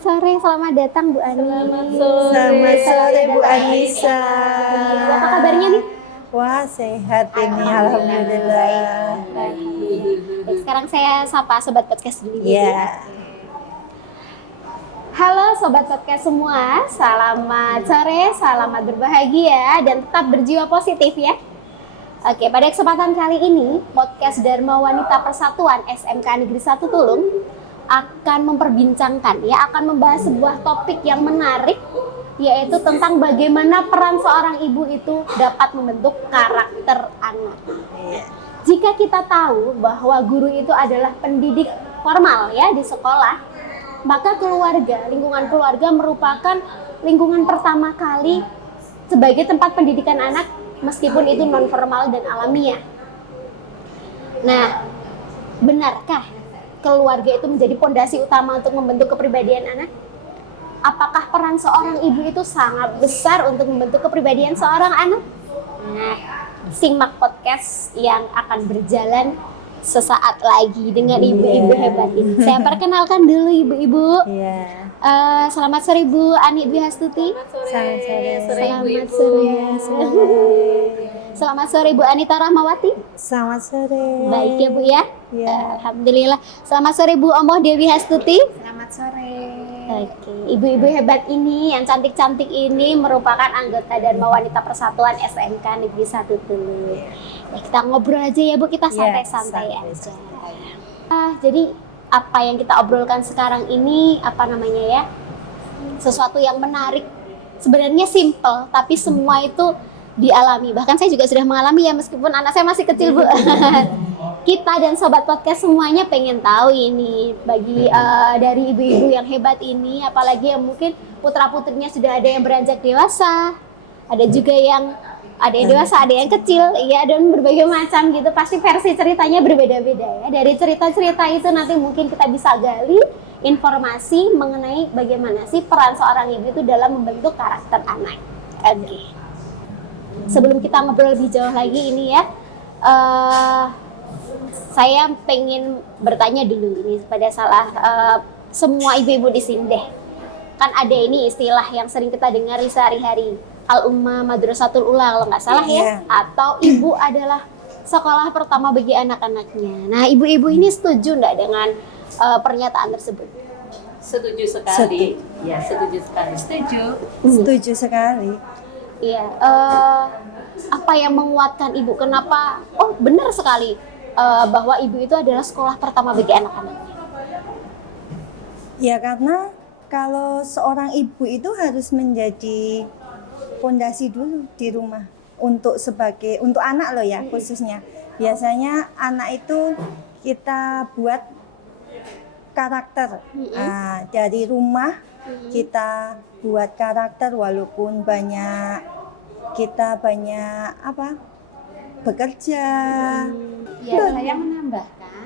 sore, selamat datang Bu Ani. Selamat sore Bu Anissa. Apa kabarnya nih? Wah, sehat ini, alhamdulillah. Baik, sekarang saya sapa Sobat Podcast dulu. Ya. Halo Sobat Podcast semua, selamat sore, selamat berbahagia dan tetap berjiwa positif ya. Oke, pada kesempatan kali ini, Podcast Dharma Wanita Persatuan SMK Negeri 1 Tulung akan memperbincangkan ya, akan membahas sebuah topik yang menarik, yaitu tentang bagaimana peran seorang ibu itu dapat membentuk karakter anak. Jika kita tahu bahwa guru itu adalah pendidik formal ya di sekolah, maka keluarga, lingkungan keluarga merupakan lingkungan pertama kali sebagai tempat pendidikan anak, meskipun itu non formal dan alamiah. Nah, benarkah keluarga itu menjadi pondasi utama untuk membentuk kepribadian anak? Apakah peran seorang ibu itu sangat besar untuk membentuk kepribadian seorang anak? Nah, simak podcast yang akan berjalan sesaat lagi dengan ibu-ibu hebat ini. Saya perkenalkan dulu ibu-ibu. Iya. Selamat sore Bu Ani Dwi Hastuti. Selamat sore. Selamat sore. Selamat sore Bu Anita Rahmawati. Selamat sore. Baik ya Bu ya. Ya. Alhamdulillah. Selamat sore Bu Omoh Dewi Hastuti. Selamat sore. Oke, ibu-ibu hebat ini yang cantik-cantik ini merupakan anggota Dharma Wanita Persatuan SMK Negeri 1 Tulung. Ya, kita ngobrol aja ya Bu, kita santai-santai aja. Jadi apa yang kita obrolkan sekarang ini apa namanya ya? Sesuatu yang menarik. Sebenarnya simple, tapi semua itu dialami. Bahkan saya juga sudah mengalami ya, meskipun anak saya masih kecil Bu. Kita dan Sobat Podcast semuanya pengen tahu ini bagi dari ibu-ibu yang hebat ini, apalagi yang mungkin putra-putrinya sudah ada yang beranjak dewasa, ada juga yang dewasa, ada yang kecil, ya, dan berbagai macam gitu. Pasti versi ceritanya berbeda-beda ya. Dari cerita-cerita itu nanti mungkin kita bisa gali informasi mengenai bagaimana sih peran seorang ibu itu dalam membentuk karakter anak. Oke. Sebelum kita ngobrol lebih jauh lagi ini ya, saya pengen bertanya dulu ini pada semua ibu-ibu di sini deh. Kan ada ini istilah yang sering kita dengar di sehari-hari, Al-Ummah Madrasatul Ula kalau nggak salah ya, atau ibu adalah sekolah pertama bagi anak-anaknya. Nah, ibu-ibu ini setuju nggak dengan pernyataan tersebut? Setuju sekali. Ya, setuju sekali. Setuju sekali. Iya. Apa yang menguatkan ibu? Kenapa? Oh, benar sekali bahwa ibu itu adalah sekolah pertama bagi anak-anaknya. Ya, karena kalau seorang ibu itu harus menjadi pondasi dulu di rumah untuk anak loh ya, khususnya. Biasanya anak itu kita buat karakter. Dari rumah kita buat karakter, walaupun kita banyak bekerja. Ya, saya menambahkan,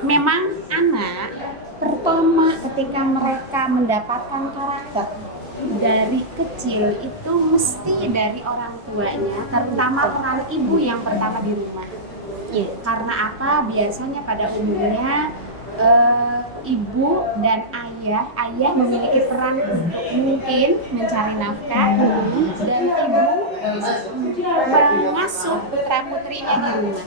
memang anak pertama ketika mereka mendapatkan karakter dari kecil itu mesti dari orang tuanya, terutama peran ibu yang pertama di rumah. Karena apa? Biasanya pada umumnya ibu dan ayah memiliki peran mungkin mencari nafkah, dan ibu mengasuh putra putrinya di rumah.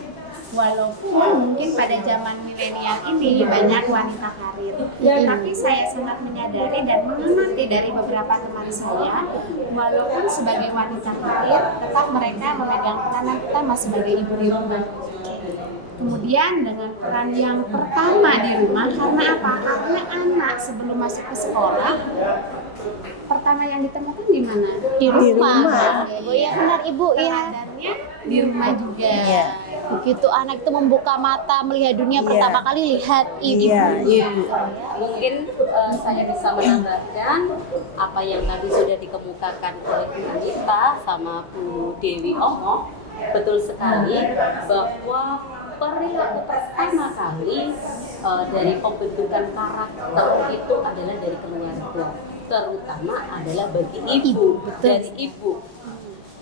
Walaupun mungkin pada zaman milenial ini banyak wanita karir, tapi saya sangat menyadari dan mengamati dari beberapa teman saya, walaupun sebagai wanita karir, tetap mereka memegang peran utama sebagai ibu di rumah. Kemudian dengan peran yang pertama di rumah, karena apa? Karena anak sebelum masuk ke sekolah, pertama yang ditemukan di mana? Di rumah. Ibu ya benar Ibu ya. Teladannya di rumah juga. Iya. Begitu anak itu membuka mata melihat dunia pertama kali, lihat ibu. Iya. Mungkin saya bisa menambahkan apa yang tadi sudah dikemukakan oleh Bu Anita sama Bu Dewi Omoh. Betul sekali bahwa perilaku pertama kali dari pembentukan karakter itu adalah dari keluarga, terutama adalah bagi ibu, dari ibu.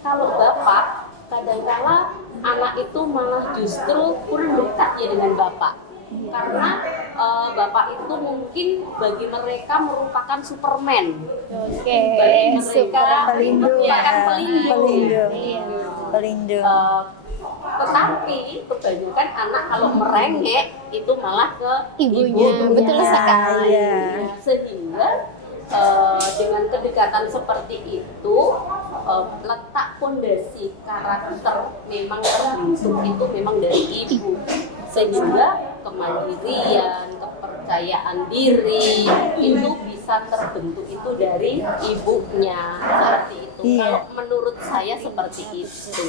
Kalau bapak, kadang-kala anak itu malah justru kurang dekat ya dengan bapak, karena bapak itu mungkin bagi mereka merupakan Superman. Oke, Bagi mereka super pelindung merupakan ya. pelindung. Pelindung. Iya. Pelindung. Tetapi kebanyakan anak kalau merengek itu malah ke Ibunya, betul Iya, sekali. iya. Sehingga dengan kedekatan seperti itu letak fondasi karakter memang terbentuk itu memang dari ibu, sehingga kemandirian, kepercayaan diri itu bisa terbentuk itu dari ibunya, seperti itu. Iya. Kalau menurut saya seperti itu.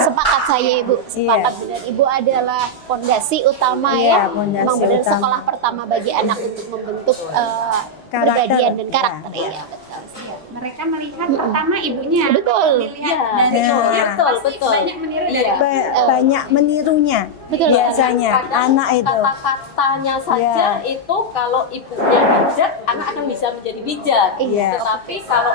Sepakat saya Ibu, sepakat benar. Ibu adalah fondasi utama Iya, ya. fondasi Memang benar utama. sekolah pertama bagi anak untuk membentuk Karakter. kepribadian dan Iya. karakter ya. Betul. Mereka melihat pertama ibunya. Betul. Dilihat Iya. dari Iya. ibunya Betul, pasti betul. banyak meniru dari Iya. Banyak menirunya. Betul. Biasanya Kadang anak itu. kata-katanya saja Iya. itu kalau ibunya bijak, anak akan bisa menjadi bijak. Iya. Tetapi kalau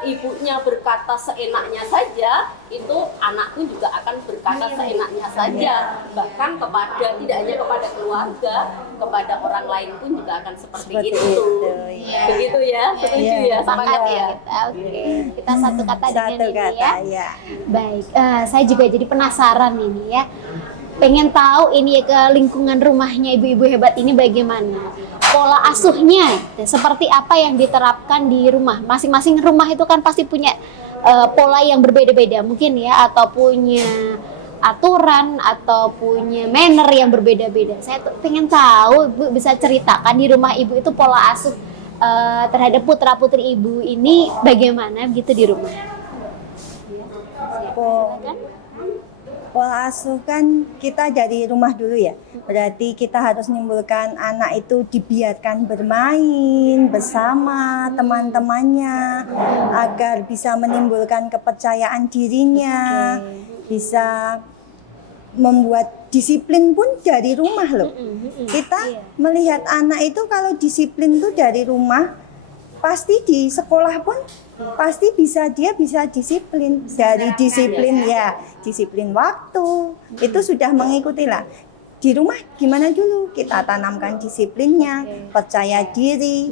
ibunya berkata seenaknya saja, itu anak pun juga akan berkata seenaknya saja. Bahkan kepada tidak hanya kepada keluarga, kepada orang lain pun juga akan seperti Seperti itu. itu, iya. Begitu ya, setuju Iya. ya, Sepakat sepakat ya ya. kita. Oke, kita satu kata dengan Satu ini kata ya. ya. Baik, saya juga jadi penasaran ini ya. Pengen tahu ini ya ke lingkungan rumahnya ibu-ibu hebat ini bagaimana? Pola asuhnya seperti apa yang diterapkan di rumah? Masing-masing rumah itu kan pasti punya pola yang berbeda-beda mungkin ya, atau punya aturan atau punya manner yang berbeda-beda. Saya pengen tahu Ibu bisa ceritakan di rumah Ibu itu pola asuh terhadap putra-putri Ibu ini bagaimana gitu di rumah? Pola asuh kan kita dari rumah dulu ya. Berarti kita harus menimbulkan anak itu dibiarkan bermain bersama teman-temannya agar bisa menimbulkan kepercayaan dirinya, bisa membuat disiplin pun dari rumah loh. Kita melihat anak itu kalau disiplin tuh dari rumah, pasti di sekolah pun pasti dia bisa disiplin dari disiplin ya, disiplin waktu itu sudah mengikuti lah. Di rumah gimana dulu kita tanamkan disiplinnya, percaya diri,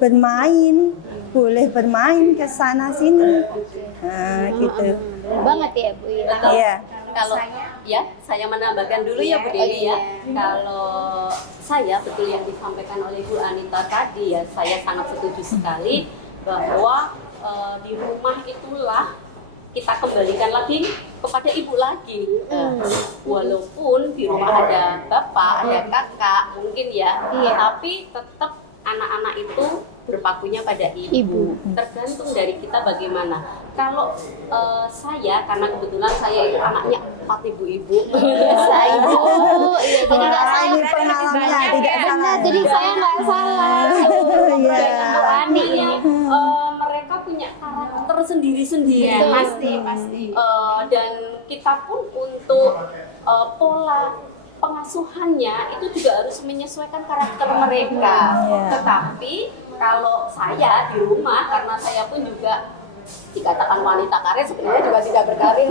bermain, boleh bermain ke sana sini, gitu. Bener banget ya Bu ya. Iya. Kalau ya, saya menambahkan dulu ya Bu Dewi ya. Kalau saya betul yang disampaikan oleh Bu Anita tadi ya, saya sangat setuju sekali bahwa di rumah itulah kita kembalikan lagi kepada ibu lagi. Walaupun di rumah ada bapak, ada kakak, mungkin ya, tapi tetap anak-anak itu berpakunya pada ibu. Tergantung dari kita bagaimana. Kalau saya, karena kebetulan saya itu anaknya 4 ibu-ibu. Biasa Ibu. Iya, jadi nggak Wah, salah. ini pengalamannya tidak salah. Benar, jadi saya nggak salah. Iya. Bu Ani ini. Mereka punya karakter sendiri-sendiri. Iya, pasti. Dan kita pun untuk pola pengasuhannya itu juga harus menyesuaikan karakter mereka. Iya. Tetapi kalau saya di rumah, karena saya pun juga dikatakan wanita karir, sebenarnya juga tidak berkarir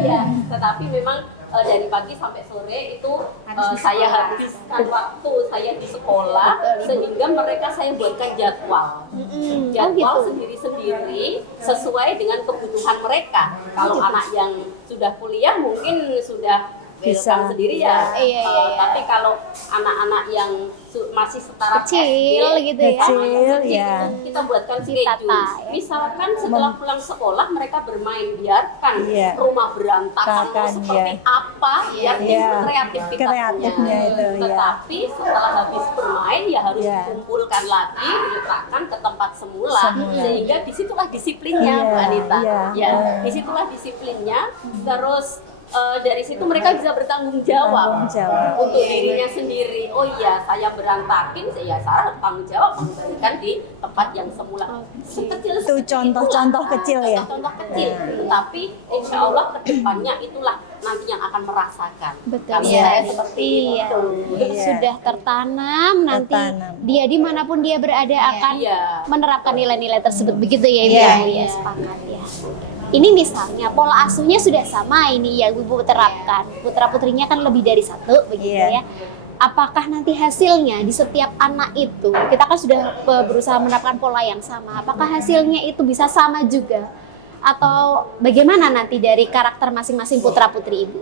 ya. Tetapi memang dari pagi sampai sore itu saya habiskan waktu saya di sekolah, sehingga mereka saya buatkan jadwal. Jadwal sendiri-sendiri sesuai dengan kebutuhan mereka. Kalau anak yang sudah kuliah mungkin sudah Bisa. welcome sendiri ya. Iya. Tapi kalau anak-anak yang masih setara Kecil SD, gitu ya. sama yang Kecil, kecil ya. itu kita buatkan Ditata, schedule. ya. Misalkan setelah pulang sekolah mereka bermain, biarkan Iya. rumah berantakan mau Kan, seperti ya. apa, biar Iya. timbul kreativitasnya. Kreatifnya itu, ya. Tetapi setelah habis bermain ya harus Iya. dikumpulkan lagi, diletakkan ke tempat semula, Semula. sehingga disitulah disiplinnya, Iya, Bu Anita. iya. Ya, disitulah disiplinnya. Terus dari situ mereka bisa bertanggung jawab Tanggung jawab. untuk dirinya sendiri. Oh iya, saya berantakin, saya harus tanggung jawab mengembalikan di tempat yang semula. Sekecil Itu contoh-contoh kecil ya? Contoh kecil. Tetapi insya Allah kedepannya itulah nanti yang akan merasakan. Betul Kalau ya. saya seperti Iya. itu. Iya. Sudah tertanam, nanti Tertanam. dia dimanapun dia berada akan Iya. menerapkan nilai-nilai tersebut, begitu ya Ibu? Iya. Ya, sepakat ya. Ini misalnya pola asuhnya sudah sama ini yang Ibu terapkan, putra putrinya kan lebih dari satu begitu Iya. ya. apakah nanti hasilnya di setiap anak itu, kita kan sudah berusaha menerapkan pola yang sama, apakah hasilnya itu bisa sama juga? Atau bagaimana nanti dari karakter masing-masing putra-putri ibu?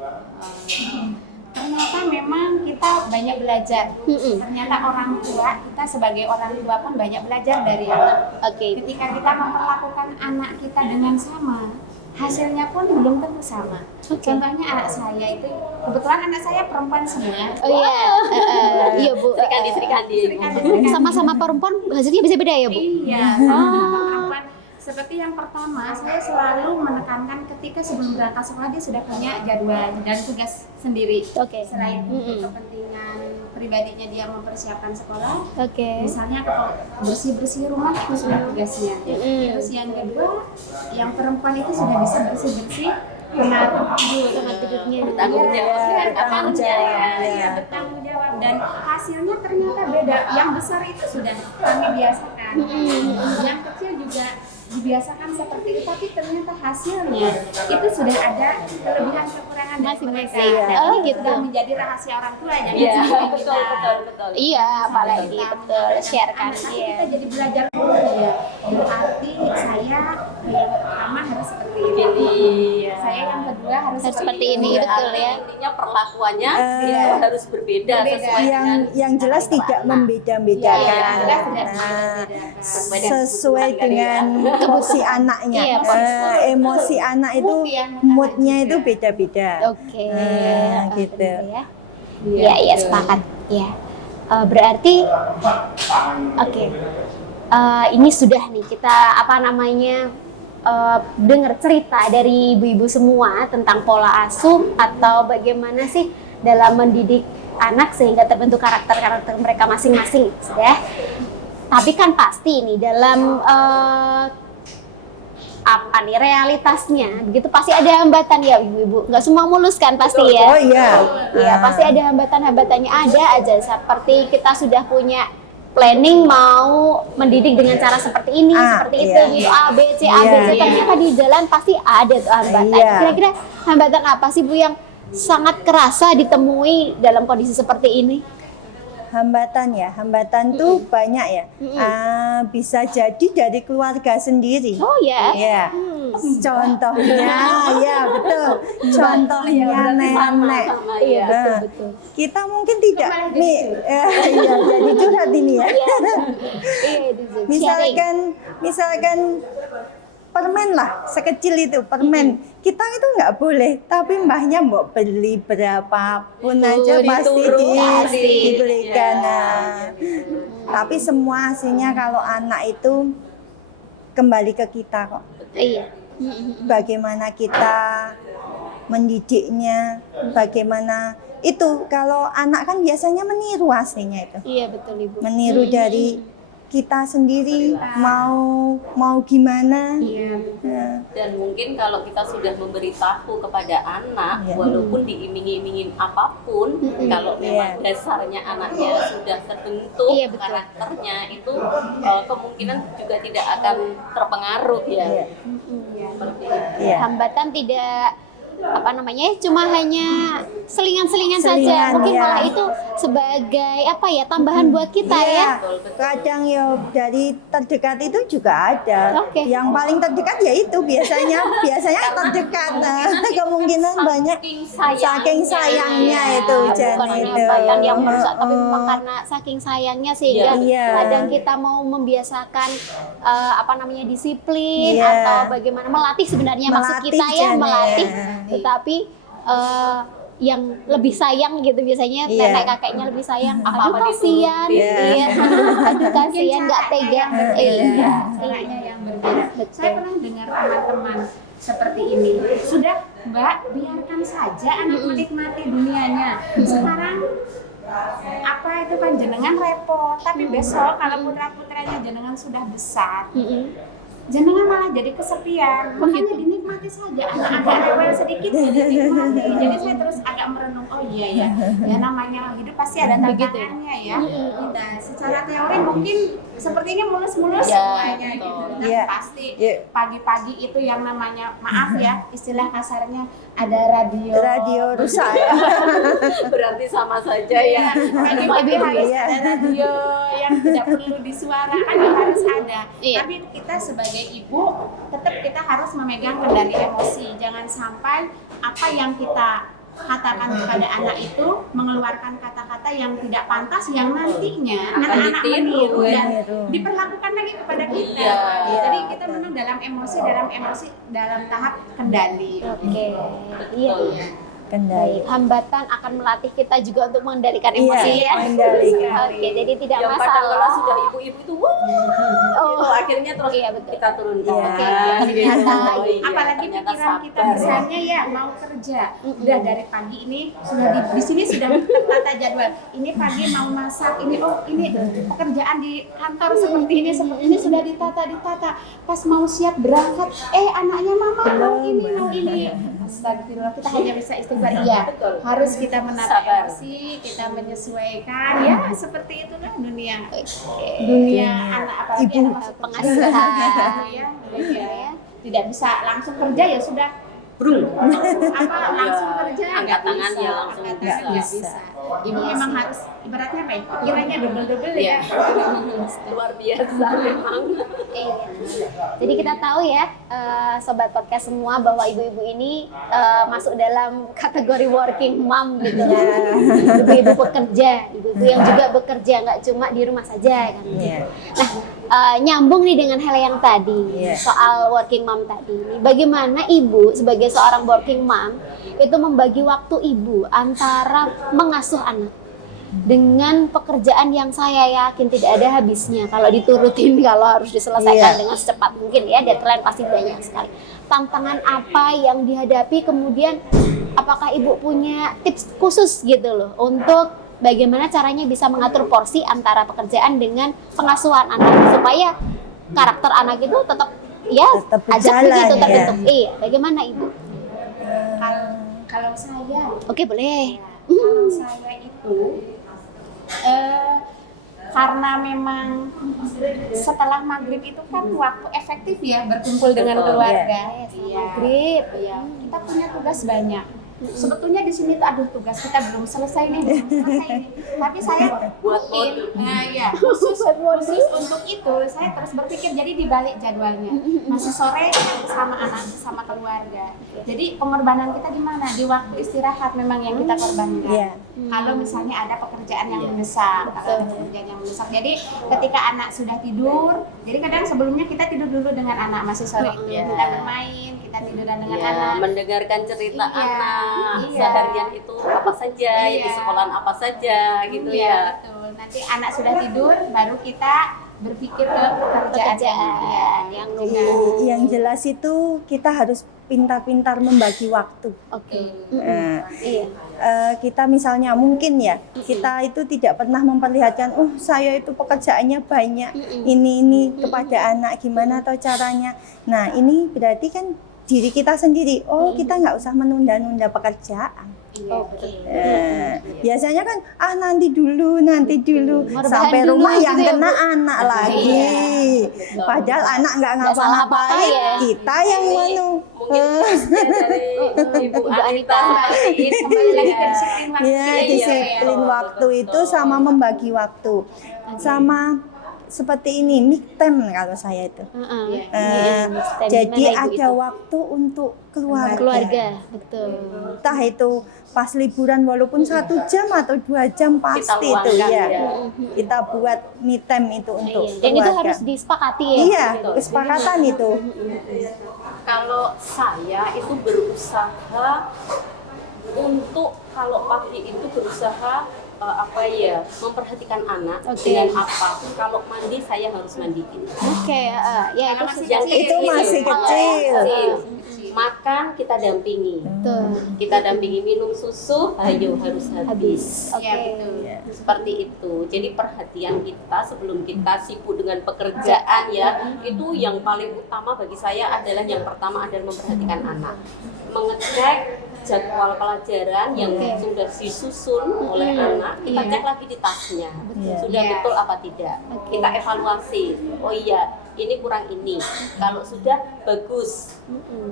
Ternyata memang kita banyak belajar. Mm-mm. Ternyata orang tua, kita sebagai orang tua pun banyak belajar dari anak. Oke. Ketika kita memperlakukan anak kita dengan sama, hasilnya pun belum tentu sama. Oke. Contohnya anak saya itu, kebetulan anak saya perempuan semua. Oh iya, iya Bu. Serikandi. Sama-sama perempuan hasilnya bisa beda ya Bu? Iya, perempuan. Seperti yang pertama, saya selalu menekankan ketika sebelum berangkat sekolah dia sudah punya jadwal dan tugas sendiri. Oke. Selain untuk kepentingan pribadinya dia mempersiapkan sekolah, Oke. misalnya kalau bersih-bersih rumah itu sudah tugasnya. Terus yang kedua, yang perempuan itu sudah bisa bersih-bersih tempat tidurnya. Bertanggung jawab dengan apanya Iya, bertanggung jawab dan hasilnya ternyata beda. Yang besar itu sudah kami biasakan. Yang kecil juga dibiasakan seperti itu, tapi ternyata hasilnya itu sudah ada kelebihan kekurangan dari mereka. Masing-masing. Oh, gitu. Sudah menjadi rahasia orang tua, jangan Iya, cuma betul. Iya, apalagi betul share kan. Anak-anak Iya. kita jadi belajar dulu ya. Berarti saya yang pertama harus seperti ini. Jadi Saya yang kedua harus Seperti ini, Iya, betul ya. intinya perlakuannya Iya. itu harus berbeda sesuai yang jelas tidak membeda-bedakan. Iya, jelas tidak Nah, membeda-bedakan. sesuai dengan emosi anaknya. Iya, Emosi anak itu moodnya itu beda-beda. Oke. Gitu. Ya. Iya, iya sepakat. Ya. Berarti oke. Ini sudah nih kita dengar cerita dari ibu-ibu semua tentang pola asuh atau bagaimana sih dalam mendidik anak sehingga terbentuk karakter-karakter mereka masing-masing, sudah. Tapi kan pasti nih dalam realitasnya begitu pasti ada hambatan ya ibu-ibu, nggak semua mulus kan pasti ya. Oh iya. Iya, pasti ada hambatan-hambatannya, ada aja. Seperti kita sudah punya planning mau mendidik dengan cara seperti ini, seperti itu, gitu A, B, C, A, B, C. Ternyata di jalan pasti ada tuh hambatan. Iya. Kira-kira hambatan apa sih Bu yang sangat kerasa ditemui dalam kondisi seperti ini? Hambatan tuh banyak ya. Bisa jadi dari keluarga sendiri. Oh ya. Ya, contohnya, ya betul. Contohnya nenek. Iya, betul, Nah, betul. kita mungkin tidak iya, jadi curhat ini ya. Iya, itu sharing. Misalkan permen lah, sekecil itu permen. Kita itu nggak boleh, tapi mbahnya mau beli berapapun aja pasti dibelikan. Nah, tapi semua hasilnya kalau anak itu kembali ke kita kok. Iya. Bagaimana kita mendidiknya, bagaimana itu kalau anak kan biasanya meniru aslinya itu. Iya, betul Ibu. Meniru dari kita sendiri mau gimana. Nah, dan mungkin kalau kita sudah memberitahu kepada anak, Iya. walaupun diiming-imingin apapun, kalau memang dasarnya anaknya sudah terbentuk, Iya, betul. karakternya itu kemungkinan juga tidak akan terpengaruh ya. Iya. Seperti itu. Iya. Hambatan tidak cuma hanya selingan-selingan saja. Selingan, Mungkin ya. malah itu sebagai tambahan buat kita ya. Kadang ya dari terdekat itu juga ada. Oke. Yang paling terdekat ya itu biasanya terdekat. Nah, kemungkinan banyak saking sayangnya itu Jan Bukan itu. hambatan yang merusak, tapi memang karena saking sayangnya sehingga Iya. kadang kita mau membiasakan disiplin Iya. atau bagaimana melatih sebenarnya maksud Melatih, kita ya Jan, melatih, ya. tetapi yang lebih sayang gitu biasanya Iya. nenek kakeknya lebih sayang. Aduh Apa-apa kasihan, diturutin. iya. Aduh kasihan nggak tega. Iya. Caranya yang berbeda. Betul. Saya pernah dengar teman-teman seperti ini. Sudah, Mbak, biarkan saja anak menikmati dunianya. Sekarang apa itu kan jenengan repot, tapi besok kalau putra-putranya jenengan sudah besar, jenengan malah jadi kesepian. Makanya dinikmati saja, anak agak rewel sedikit dinikmati. Jadi saya terus agak merenung, oh iya ya, ya namanya hidup pasti ada tantangannya ya. Kita secara teori mungkin seperti ini mulus-mulus Ya, semuanya betul. gitu. Dan Ya. pasti Ya. pagi-pagi itu yang namanya, maaf ya, istilah kasarnya ada radio. Radio rusak ya. Berarti sama saja Ya, ya. pagi-pagi harus Iya. ada radio yang tidak perlu disuarakan, yang harus ada. Iya. Tapi kita sebagai ibu tetap kita harus memegang kendali emosi. Jangan sampai apa yang kita katakan kepada anak itu mengeluarkan kata-kata yang tidak pantas yang nantinya anak-anak meniru dan Meniru. diperlakukan lagi kepada kita. Iya. Jadi kita menang dalam emosi dalam tahap kendali. Oke, iya. Kendali. Baik, hambatan akan melatih kita juga untuk mengendalikan Iya, emosi ya. mengendalikan. Oke, jadi tidak Yang kadang masalah. kala sudah ibu-ibu itu Oh. gitu, akhirnya terus Iya, betul. kita turunkan. Iya. Oke, Gitu. ternyata. Oh, iya, Apalagi ternyata pikiran kita sabar. misalnya ya mau kerja, udah dari pagi ini sudah di sini sudah tertata jadwal. Ini pagi mau masak, ini pekerjaan di kantor seperti ini sudah ditata. Pas mau siap berangkat, anaknya mama mau ini. Astagfirullah, kita hanya bisa istighfar. Iya, Betul. harus kita menata Sabar. emosi, kita menyesuaikan. Ya, seperti itulah dunia anak apalagi Ibu. anak masuk Pengasuhan. ya, ya. Tidak bisa langsung kerja ya sudah Brung. langsung kerja Angkat nggak tangan bisa. ya langsung Angkat tangan nggak bisa. bisa. Ibu emang harus ibaratnya apa ya? Pikirannya double Iya. ya. Luar biasa memang. Iya. Jadi kita tahu ya, sobat podcast semua, bahwa ibu-ibu ini masuk dalam kategori working mom gitu. Ibu-ibu pekerja, ibu-ibu yang juga bekerja, nggak cuma di rumah saja kan. Iya. Nah, nyambung nih dengan hal yang tadi Iya. soal working mom tadi. Bagaimana ibu sebagai seorang working mom itu membagi waktu ibu antara mengasuh anak dengan pekerjaan yang saya yakin tidak ada habisnya kalau diturutin, kalau harus diselesaikan Iya. dengan secepat mungkin ya, deadline pasti banyak sekali. Tantangan apa yang dihadapi, kemudian apakah ibu punya tips khusus gitu loh untuk bagaimana caranya bisa mengatur porsi antara pekerjaan dengan pengasuhan anak supaya karakter anak itu tetap ya Tetap ajak berjalan, begitu ya. terbentuk. Iya, bagaimana ibu? Kalau saya Oke, boleh. kalau saya itu karena memang setelah maghrib itu kan waktu efektif ya berkumpul dengan Betul. keluarga. Iya, maghrib. Iya. Kita punya tugas banyak. Sebetulnya di sini tuh aduh tugas kita belum selesai nih. Tapi saya Buat mungkin khusus untuk itu saya terus berpikir jadi dibalik jadwalnya. Masih sore sama anak sama keluarga. Jadi pengorbanan kita di mana? Di waktu istirahat memang yang kita korbankan. Iya. Kalau misalnya ada pekerjaan yang mendesak, kalau ada pekerjaan yang mendesak. Jadi ketika anak sudah tidur, jadi kadang sebelumnya kita tidur dulu dengan anak masih sore itu. Iya. Kita bermain, kita tiduran dengan Ya, anak. mendengarkan cerita Iya, anak iya. seharian itu apa saja, Iya. di sekolah apa saja gitu Iya, ya. betul. Nanti anak sudah tidur, baru kita berpikir ke pekerjaan. Pekerjaan yang Yang jelas itu kita harus pintar-pintar membagi waktu. Oke. Nah, Iya. kita misalnya mungkin ya kita itu tidak pernah memperlihatkan saya itu pekerjaannya banyak ini kepada anak gimana atau caranya. Nah ini berarti kan diri kita sendiri kita nggak usah menunda-nunda pekerjaan. Oke. Biasanya kan nanti dulu Mau rebahan sampai dulu rumah gitu yang ya, kena Bu? anak lagi. Betul. Padahal anak nggak Nggak salah apa-apa ngapa-ngapain, ya. kita yang Mungkin tipsnya dari Ibu Anita seperti itu. Kembali lagi ke disiplin waktu. Ya, Iya, disiplin iya. waktu betul. itu sama membagi waktu. Sama seperti ini, me time kalau saya itu. Jadi ada waktu untuk keluarga, betul. Entah itu pas liburan walaupun 1 jam atau 2 jam pasti itu luangkan, ya. ya. Kita buat me time itu untuk Iya. Dan itu keluarga. harus disepakati ya. Iya, Betul. kesepakatan itu. Kalau saya itu berusaha untuk kalau pagi itu berusaha memperhatikan anak Oke. dengan apa. Kalau mandi saya harus mandiin. Oke, ya itu Kalau masih sejak kecil, Itu masih kecil. Makan kita dampingi. Betul. Kita dampingi minum susu, ayo harus habis. Oke. Iya, betul. Seperti itu. Jadi perhatian kita sebelum kita sibuk dengan pekerjaan ya, itu yang paling utama bagi saya adalah yang pertama adalah memperhatikan anak. Mengecek jadwal pelajaran yang sudah disusun oleh anak, kita cek lagi di tasnya. Sudah Yes. betul apa tidak? Kita evaluasi. Oh iya, ini kurang ini. Kalau sudah bagus.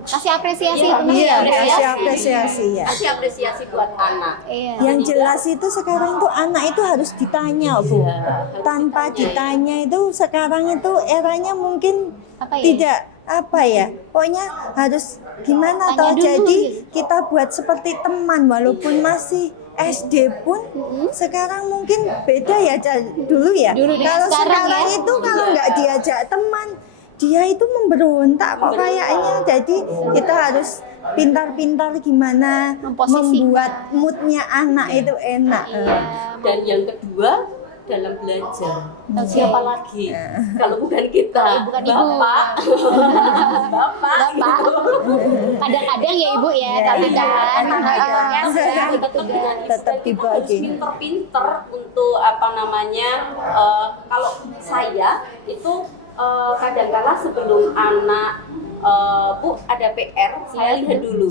Kasih apresiasi Iya, itu Mas, Iya, ya. kasih apresiasi ya. Kasih apresiasi buat anak. Iya. Yang jelas itu sekarang tuh anak itu harus ditanya, Bu. harus Tanpa ditanya. ditanya itu sekarang itu eranya mungkin Apa ya? tidak apa ya. Pokoknya harus gimana Tanya toh. dulu Jadi gitu. kita buat seperti teman walaupun masih SD pun sekarang mungkin beda ya dulu ya. Dulu dengan Kalau sekarang sekarang ya. itu kalau nggak diajak teman dia itu memberontak kok kayaknya. Jadi kita harus pintar-pintar gimana Memposisikan. membuat moodnya anak itu enak. Iya. Dan yang kedua dalam belajar. Oke. Siapa lagi? Kalau bukan kita, Bukan ibu. bapak, bapak, Bapak. gitu. Kadang-kadang ya Ibu ya, Iya, tapi iya. kan Tetap dengan Tetap kita harus dibagi. pinter-pinter untuk apa namanya. Kalau saya itu kadang-kala sebelum anak Bu ada PR, saya lihat dulu.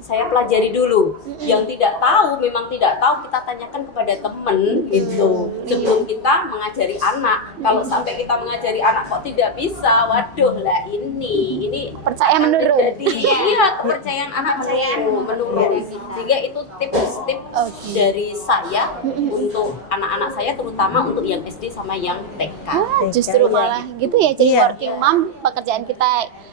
Saya pelajari dulu. Yang tidak tahu memang tidak tahu, kita tanyakan kepada teman gitu. Sebelum kita mengajari anak. Kalau sampai kita mengajari anak kok tidak bisa, waduh lah ini Percaya akan menurun. terjadi. Iya, kepercayaan anak menurun. Sehingga itu tips-tips dari saya untuk anak-anak saya, terutama untuk yang SD sama yang TK. Justru malah gitu ya, jadi Iya. working mom, pekerjaan kita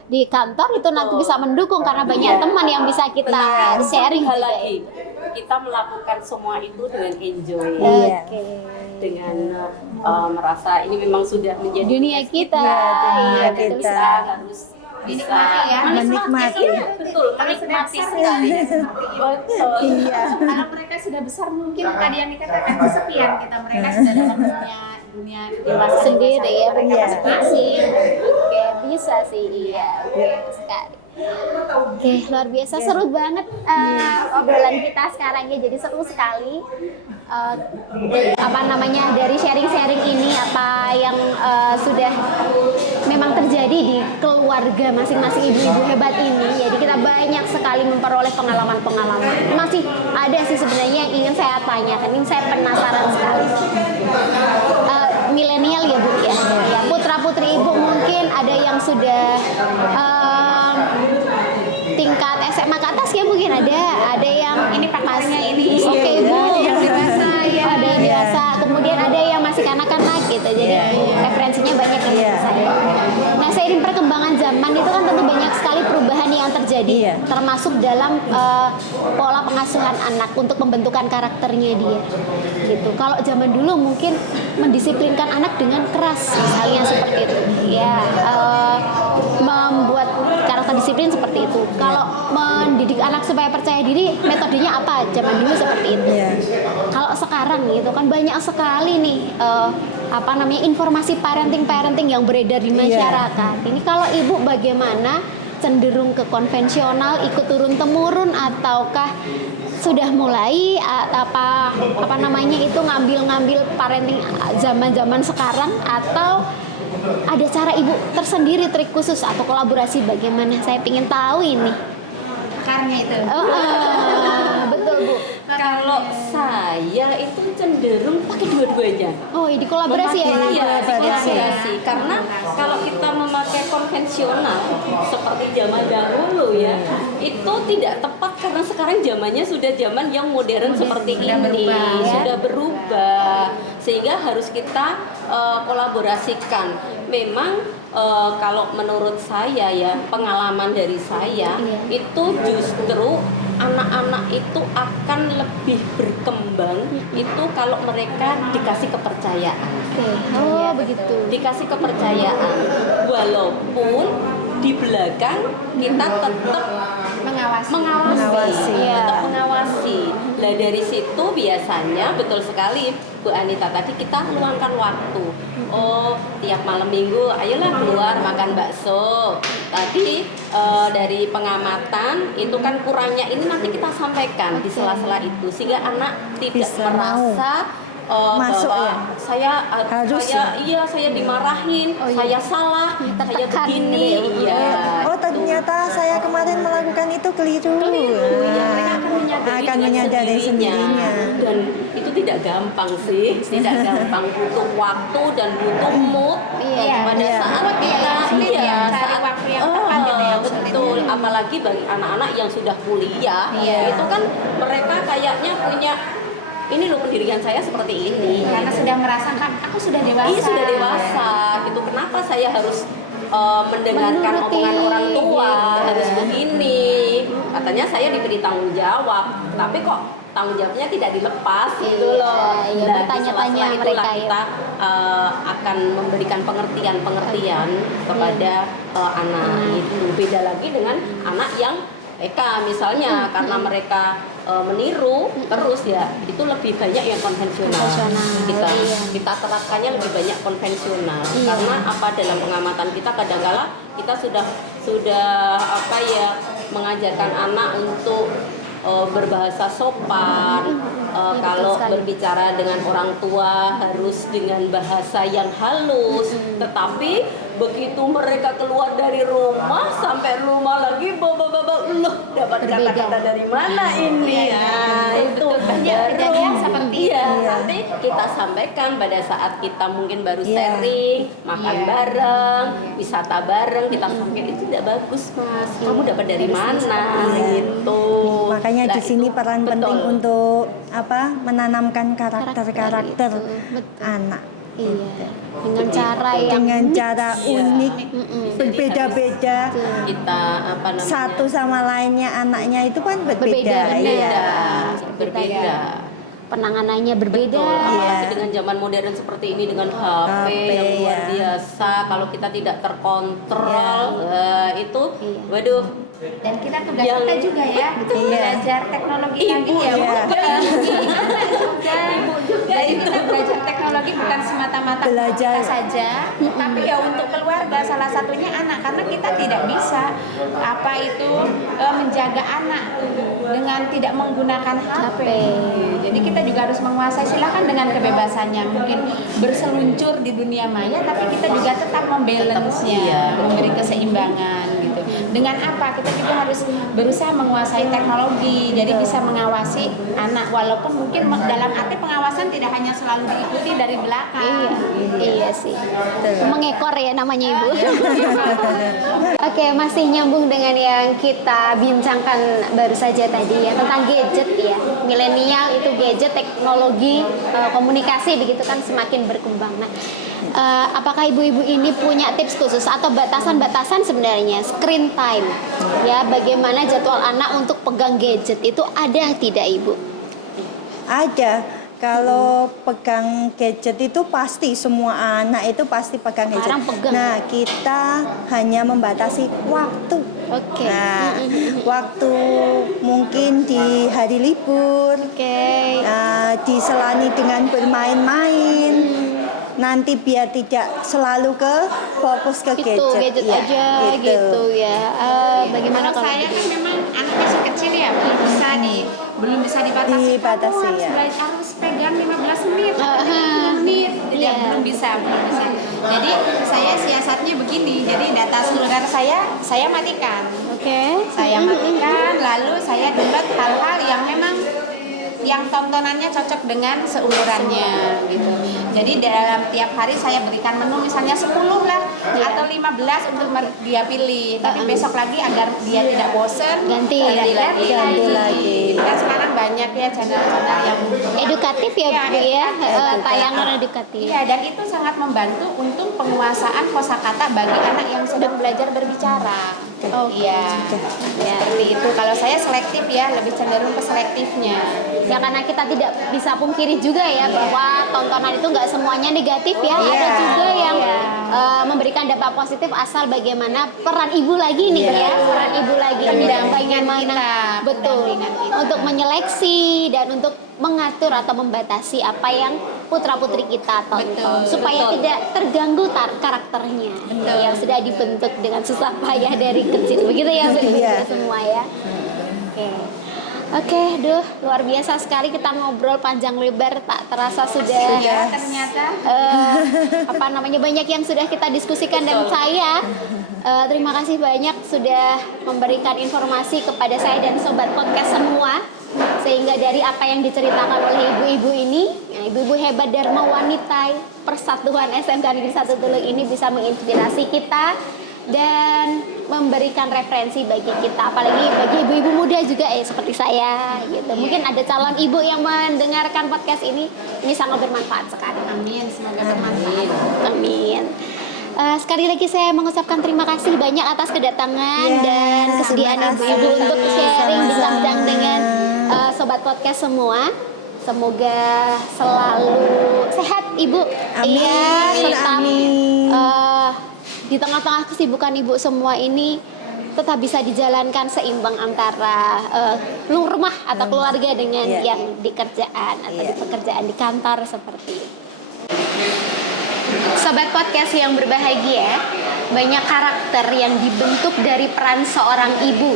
di kantor itu nanti bisa mendukung karena banyak teman yang bisa kita sharing Hal juga ya. lagi, kita melakukan semua itu dengan enjoy, Iya. Oke. dengan merasa ini memang sudah menjadi Dunia kita. dunia betul kita. sekali. harus bisa Menikmati ya. Menikmati. Iya, betul, menikmati sekali. Betul. Iya. Karena mereka sudah besar mungkin tadi yang dikatakan kesepian kita, mereka sudah dalam dunia dewasa Sendiri ya, mereka Iya. masing-masing. Oke, bisa sih, iya. Oke, sekali. Oke, luar biasa, seru banget obrolan kita sekarang ya, jadi seru sekali. Apa namanya, dari sharing-sharing ini apa yang sudah memang terjadi di keluarga masing-masing ibu-ibu hebat ini. Jadi kita banyak sekali memperoleh pengalaman-pengalaman. Masih ada sih sebenarnya yang ingin saya tanyakan, ini saya penasaran sekali. Milenial ya Bu ya, ya putra-putri Ibu mungkin ada yang sudah tingkat SMA ke atas ya, mungkin ada yang Ini pakarnya ini. Oke Bu, Yang dewasa ya. ada yang dewasa, kemudian ada yang masih kanak-kanak gitu, jadi referensinya banyak yang Iya. bisa. Nah, seiring perkembangan zaman itu kan tentu banyak sekali perubahan yang terjadi, Iya. termasuk dalam pola pengasuhan anak untuk pembentukan karakternya dia. Gitu. Kalau zaman dulu mungkin mendisiplinkan anak dengan keras, misalnya seperti itu, ya membuat karakter disiplin seperti itu. Kalau mendidik anak supaya percaya diri, metodenya apa? Zaman dulu seperti itu. Iya. Kalau sekarang gitu kan banyak sekali nih apa namanya informasi parenting yang beredar di masyarakat. Ini kalau Ibu bagaimana, cenderung ke konvensional, ikut turun temurun, ataukah sudah mulai apa namanya itu ngambil parenting zaman sekarang, atau ada cara Ibu tersendiri, trik khusus atau kolaborasi bagaimana? Saya ingin tahu ini. Pakarnya itu. Betul Bu. Kalau saya itu cenderung pakai dua-duanya. Oh, ini kolaborasi ya? Iya, Kolaborasi. kolaborasi. Karena kalau kita memakai konvensional seperti zaman dahulu ya, itu tidak tepat karena sekarang zamannya sudah zaman yang modern seperti ini, berubah, ya. sudah berubah. Sehingga harus kita kolaborasikan. Memang kalau menurut saya ya, pengalaman dari saya itu justru anak-anak itu akan lebih berkembang itu kalau mereka dikasih kepercayaan. Oke. Oh, begitu. Dikasih kepercayaan, walaupun di belakang kita tetap Mengawasi. Mengawasi. Iya, tetap mengawasi. Nah dari situ biasanya betul sekali Bu Anita tadi, kita luangkan waktu. Oh, tiap malam minggu ayolah keluar makan bakso. Tadi dari pengamatan itu kan kurangnya ini nanti kita sampaikan di sela-sela itu, sehingga anak tidak Bisa merasa Masuk bahwa ya? saya saya dimarahin, saya salah, saya tertekan begini, gitu ya, Bu. iya. Oh, ternyata saya kemarin melakukan itu keliru. Keliru, ya, Nah, mereka akan menyadari akan dengan menyadari sendirinya. Dan itu tidak gampang sih, tidak gampang, butuh waktu dan butuh mood. Iya. Pada Iya. saat kita Sulit ya, cari saat waktu yang tepat gitu ya, betul, apalagi bagi anak-anak yang sudah kuliah, Iya. itu kan mereka kayaknya punya ini loh pendirian saya seperti ini. karena sudah merasakan aku sudah dewasa. Iya sudah dewasa gitu. Kenapa saya harus mendengarkan Menuruti, omongan orang tua gitu. harus begini? Katanya saya diberi tanggung jawab, tapi kok tanggung jawabnya tidak dilepas gitu loh. Iya, Nah, di bertanya-tanya sela-sela itulah mereka ya. kita akan memberikan pengertian kepada anak itu. Beda lagi dengan anak yang Eka misalnya karena mereka meniru terus ya itu lebih banyak yang konvensional. Konvensional, iya. Kita terapkannya lebih banyak konvensional Iya. karena apa dalam pengamatan kita kadang-kala kita sudah apa ya mengajarkan anak untuk berbahasa sopan. Betul Kalau sekali. berbicara dengan orang tua harus dengan bahasa yang halus, tetapi begitu mereka keluar dari rumah sampai rumah lagi bawa-bawa loh dapat Berbeda. kata-kata dari mana ini ya itu Banyak kejadian seperti iya, itu. nanti kita sampaikan pada saat kita mungkin baru Iya. sharing makan Iya. bareng wisata bareng kita sampaikan itu tidak bagus mas kamu dapat dari mana gitu Makanya Nah, di sini itu peran betul. penting untuk menanamkan karakter-karakter Betul. anak Iya. Dengan cara yang dengan cara Iya. unik, Mm-mm. berbeda-beda. kita apa namanya Satu sama lainnya anaknya itu kan berbeda. Berbeda, Iya. berbeda. penanganannya berbeda. Betul, apalagi Iya. dengan zaman modern seperti ini dengan HP, yang luar ya. biasa, kalau kita tidak terkontrol, itu, Iya. waduh, Dan kita tugas Yang- kita juga ya belajar teknologi lagi ya. Ibu Bu. juga. Anak juga. Jadi itu. kita belajar teknologi bukan semata-mata untuk Belajar. kita saja, tapi ya untuk keluarga salah satunya anak karena kita tidak bisa apa itu menjaga anak dengan tidak menggunakan HP. Jadi kita juga harus menguasai silakan dengan kebebasannya mungkin berseluncur di dunia maya tapi kita juga tetap membalance-nya, Iya. memberi keseimbangan gitu. Dengan apa? Kita juga harus berusaha menguasai teknologi. Jadi bisa mengawasi anak walaupun mungkin dalam arti pengawasan tidak hanya selalu diikuti dari belakang. Iya sih. Mengekor ya namanya Ibu. Oke, masih nyambung dengan yang kita bincangkan baru saja tadi ya tentang gadget ya. Milenial itu gadget, teknologi, komunikasi begitu kan semakin berkembang. Nah, apakah ibu-ibu ini punya tips khusus atau batasan-batasan sebenarnya screen time? Ya, bagaimana jadwal anak untuk pegang gadget itu ada tidak Ibu? Ada. Kalau pegang gadget itu pasti semua anak itu pasti pegang gadget. Sekarang pegang. Nah, kita hanya membatasi waktu. Oke. Nah, waktu mungkin di hari libur, Oke. diselani dengan bermain-main. Nanti biar tidak selalu ke fokus ke Itu gadget Ya, aja gitu ya. Bagaimana Kalau kalau saya begitu? kan memang anak masih kecil ya, belum bisa dibatasi. Dibatasi, Kamu harus ya. belajar, harus pegang 15 menit, Ah, 30 menit. iya. Belum bisa. Jadi saya siasatnya begini. Jadi data seluler saya matikan. Oke. Saya matikan, lalu saya download hal-hal yang memang yang tontonannya cocok dengan seumurannya gitu. Jadi dalam tiap hari saya berikan menu misalnya 10 lah atau 15 untuk dia pilih. Tapi besok lagi agar dia tidak bosen Ganti lagi. Itu kan sekarang banyak ya channel-channel yang Edukatif ya Iya, Bu ya, edukatif. tayangan edukatif. Iya, dan itu sangat membantu untuk penguasaan kosakata bagi anak yang sedang belajar berbicara. Oh, Iya, seperti itu. Kalau saya selektif ya, lebih cenderung ke selektifnya. Ya karena kita tidak bisa pungkiri juga ya bahwa tontonan itu nggak semuanya negatif ya. Iya. Ada juga yang Iya. memberikan dampak positif asal bagaimana peran ibu lagi nih ya, peran ibu lagi Pendampingan bagaimana kita, betul pendampingan kita. untuk menyeleksi dan untuk mengatur atau membatasi apa yang putra-putri kita tonton Betul, supaya betul. tidak terganggu karakternya yang sudah dibentuk dengan susah payah dari kecil. Begitu ya Bu Iya. semua ya. Oke, duh luar biasa sekali kita ngobrol panjang lebar tak terasa sudah Ya, ternyata apa namanya banyak yang sudah kita diskusikan dan saya Terima kasih banyak sudah memberikan informasi kepada saya dan sobat podcast semua, sehingga dari apa yang diceritakan oleh ibu-ibu ini, ya, ibu-ibu hebat Dharma Wanita Persatuan SMK Negeri 1 Tulung ini bisa menginspirasi kita dan memberikan referensi bagi kita, apalagi bagi ibu-ibu muda juga seperti saya gitu. Mungkin ada calon ibu yang mendengarkan podcast ini sangat bermanfaat sekali. Amin, semoga bermanfaat. Amin. Sekali lagi saya mengucapkan terima kasih banyak atas kedatangan Ya, dan kesediaan terima kasih. ibu-ibu untuk sharing Sama-sama. bincang-bincang dengan sobat podcast semua. Semoga selalu sehat ibu. Amin, tetap amin. di tengah-tengah kesibukan ibu semua ini tetap bisa dijalankan seimbang antara rumah atau keluarga dengan Iya. yang di kerjaan atau di Iya. pekerjaan di kantor seperti itu. Sobat podcast yang berbahagia, banyak karakter yang dibentuk dari peran seorang ibu,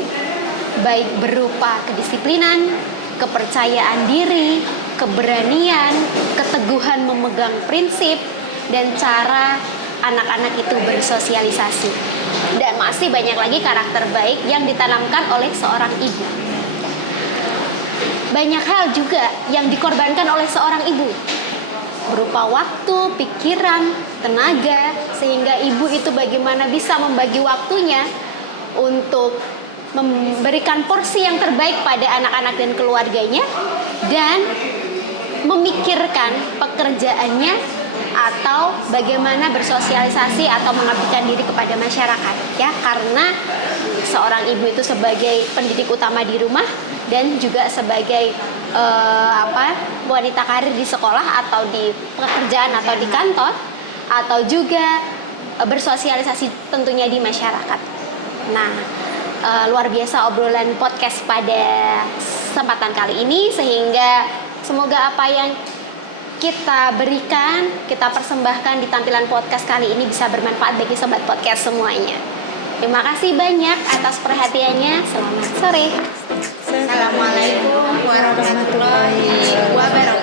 baik berupa kedisiplinan, kepercayaan diri, keberanian, keteguhan memegang prinsip, dan cara anak-anak itu bersosialisasi. Dan masih banyak lagi karakter baik yang ditanamkan oleh seorang ibu. Banyak hal juga yang dikorbankan oleh seorang ibu, berupa waktu, pikiran, tenaga, sehingga ibu itu bagaimana bisa membagi waktunya untuk memberikan porsi yang terbaik pada anak-anak dan keluarganya, dan memikirkan pekerjaannya atau bagaimana bersosialisasi atau mengabdikan diri kepada masyarakat, ya, karena seorang ibu itu sebagai pendidik utama di rumah dan juga sebagai wanita karir di sekolah atau di pekerjaan atau di kantor, atau juga bersosialisasi tentunya di masyarakat. Nah, luar biasa obrolan podcast pada kesempatan kali ini, sehingga semoga apa yang kita berikan, kita persembahkan di tampilan podcast kali ini bisa bermanfaat bagi sobat podcast semuanya. Terima kasih banyak atas perhatiannya. Selamat sore. Assalamualaikum warahmatullahi wabarakatuh.